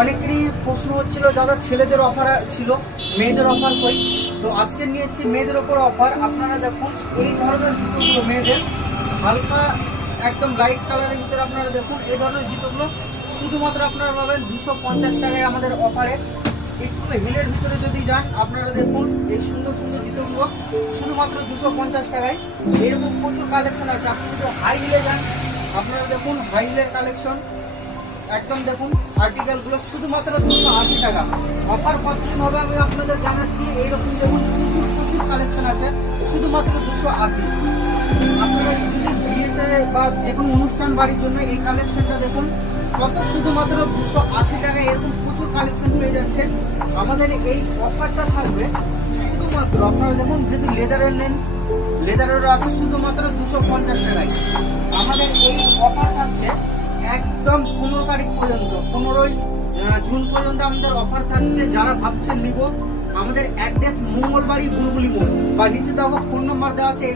অনেকেরই প্রশ্ন হচ্ছিল দাদা ছেলেদের অফার ছিল, মেয়েদের অফার কই। তো আজকে নিয়ে এসেছি মেয়েদের ওপর অফার। আপনারা দেখুন এই ধরনের জুতোগুলো মেয়েদের হালকা একদম লাইট কালারের ভিতরে আপনারা দেখুন এই ধরনের জুতোগুলো শুধুমাত্র আপনারা পাবেন 250 টাকায় আমাদের অফারে। একটু হিলের ভিতরে যদি যান আপনারা দেখুন এই সুন্দর সুন্দর জুতোগুলো শুধুমাত্র 250 টাকায়। এরকম প্রচুর কালেকশন আছে। আপনি যদি হাই হিলে যান আপনারা দেখুন হাই হিলের কালেকশন একদম দেখুন আর্টিকেলগুলো শুধুমাত্র 280 টাকা। অফার কতদিন হবে আমি আপনাদের জানাচ্ছি। এইরকম দেখুন প্রচুর প্রচুর কালেকশন আছে শুধুমাত্র 280। আপনারা যদি বিয়েতে বা যে কোনো অনুষ্ঠান বাড়ির জন্য এই কালেকশনটা দেখুন কত শুধুমাত্র 280 টাকা। এরকম প্রচুর কালেকশন পেয়ে যাচ্ছেন। আমাদের এই অফারটা থাকবে শুধুমাত্র আপনারা দেখুন যদি লেদারের নেন লেদারেরও আছে শুধুমাত্র 250 টাকায়। আমাদের এই অফার থাকছে একদম 15 তারিখ পর্যন্ত, 15ই জুন পর্যন্ত আমাদের অফার থাকছে। যারা ভাবছেন নিব আমাদের অ্যাড্রেস মঙ্গলবাড়ি বুলবুলি মোড় বা নিচে দেখো ফোন নম্বর দেওয়া আছে।